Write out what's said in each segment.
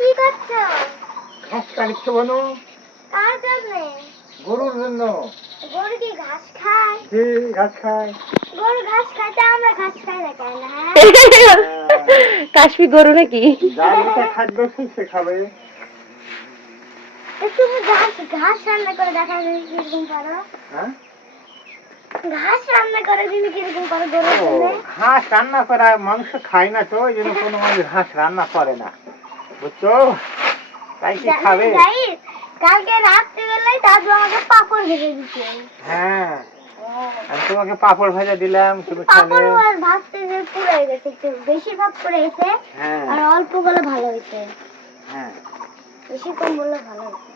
কি করছ ঘাস কাটছে বনু কার জন্য গরুর জন্য। গরু কি ঘাস খায়? যে ঘাস খায়। গরু ঘাস খাইতে আমরা ঘাস খাই না কেন হ্যাঁ? কাশ্মীর গরু নাকি? যার খাদ্য সে খাবে। তুমি ঘাস ঘাস রান্না করে দেখা যায় কীরকম পারো? হ্যাঁ? ঘাস রান্না করে দিন কীরকম পারো জন্য? ঘাস রান্না করা মাংস খায় না তো ওই জন্য কোনো মানুষ ঘাস রান্না করে না। বুঝছ? তাই কি খাবে? কালকে রাত্রিবেলায় দাদু আমাকে পাপড় ভেজে দিচ্ছে হ্যাঁ আমি তোমাকে পাপড় ভাজা দিলাম তুমি খাবে। পাপড় ভাজতে যে পুড়ে গেছে একটু পুড়ে গেছে হ্যাঁ। আর অল্পগুলো ভালো হয়েছে। হ্যাঁ। বেশি কম বললে ভালো হয়েছে।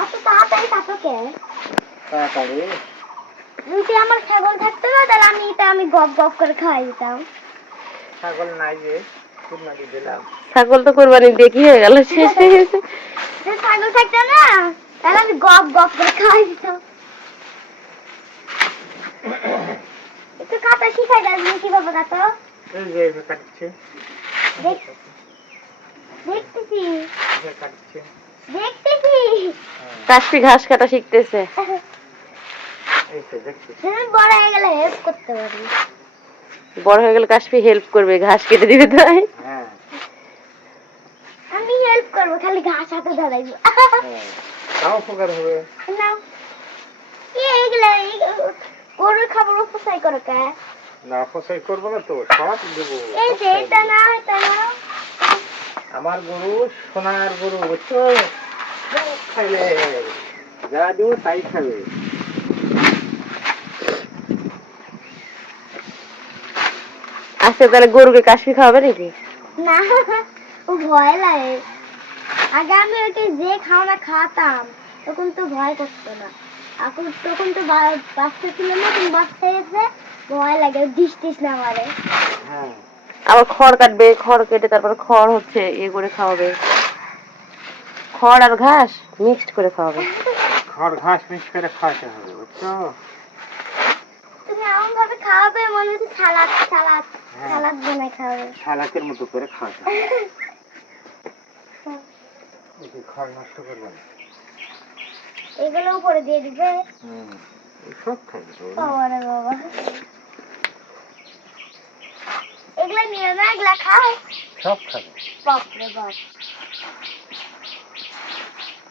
আচ্ছা তাড়াতাড়ি কাটো কে তাড়াতাড়ি? যদি আমার ছাগল থাকতো না তাহলে আমি এটা আমি গপ গপ করে খাওয়াই দিতাম। ছাগল নাই যে। ছাগল তো কোরবানি দিয়ে কি হয়ে গেল? শেষ হয়ে গেছে। ছাগল থাকতো না তাহলে আমি গপ গপ করে খাওয়াই দিতাম। একটু কাটা শিখাই দাও তুমি কীভাবে কাটো এই যে এইভাবে কাটছে। দেখতেছি। কাটছে। দেখতেছি। ঘাস কাটা শিখতেছে। বড় হয়ে গেলে হেল্প করতে পারি। বড় হয়ে গেলে কাশ্মীর হেল্প করবে ঘাস কেটে দিবে তাই। আমি খালি ঘাস হাতে ধরাইবো। হ্যাঁ তাও উপকার হবে। নাও কি এইগুলা এই- গরুর খাবার উপসাই করো কে? না ফসাই করব না তো সব দেবো। এই যে এটা না এটা না। আমার গরু সোনার গরু বুঝছ? খাইলে যা দেবো তাই খাবে। আচ্ছা তাহলে গরুকে কাশি খাওয়াবে নাকি? না ও ভয় লাগে। আগে আমি ওকে যে খাওয়ানা খাওয়াতাম তখন তো ভয় করতো না। এখন তখন তো বাচ্চা ছিল না তুমি বাচ্চা গেছে ভয় লাগে ডিস টিস না মারে। হ্যাঁ। আবার খড় কাটবে খড় কেটে তারপর খড় হচ্ছে ইয়ে করে খাওয়াবে। খড় আর ঘাস মিক্সড করে খাওয়াবে। খড় ঘাস মিক্স করে খাওয়াতে হবে বুঝছ? তুমি এমন ভাবে খাওয়াবে মনে হচ্ছে সালাদ সালাদ হ্যাঁ। সালাদ বানাই খাওয়াবে। সালাকের মতো করে খাওয়াতে হবে। খড় নষ্ট করবে না। এগুলো উপরে দিয়ে দিবে? হুম সব খাবে বাবা এগুলা নিয়ে না এগুলা খাও। সব খাবে। বাপরে বাপ।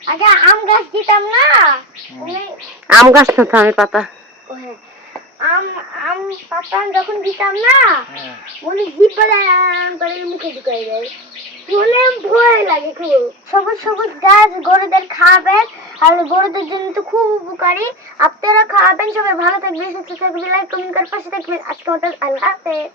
আগে আম গাছ দিতাম না? আম গাছ তো আমের পাতা। ও হ্যাঁ, আম আম পাতা যখন দিতাম না হ্যাঁ। উনি জিভ বলে আম করে মুখে ঢুকাই দেয়। শুনে ভয় লাগে খুব। সবুজ সবুজ গাছ গরুদের খাবেন আর গরুদের জন্য তো খুব উপকারী। আপনারা খাওয়াবেন সবাই ভালো থাকবেন সুস্থ থাকবেন লাইক কমেন্ট করে পাশে থাকবেন। আজকে মতো আল্লাহ হাফেজ।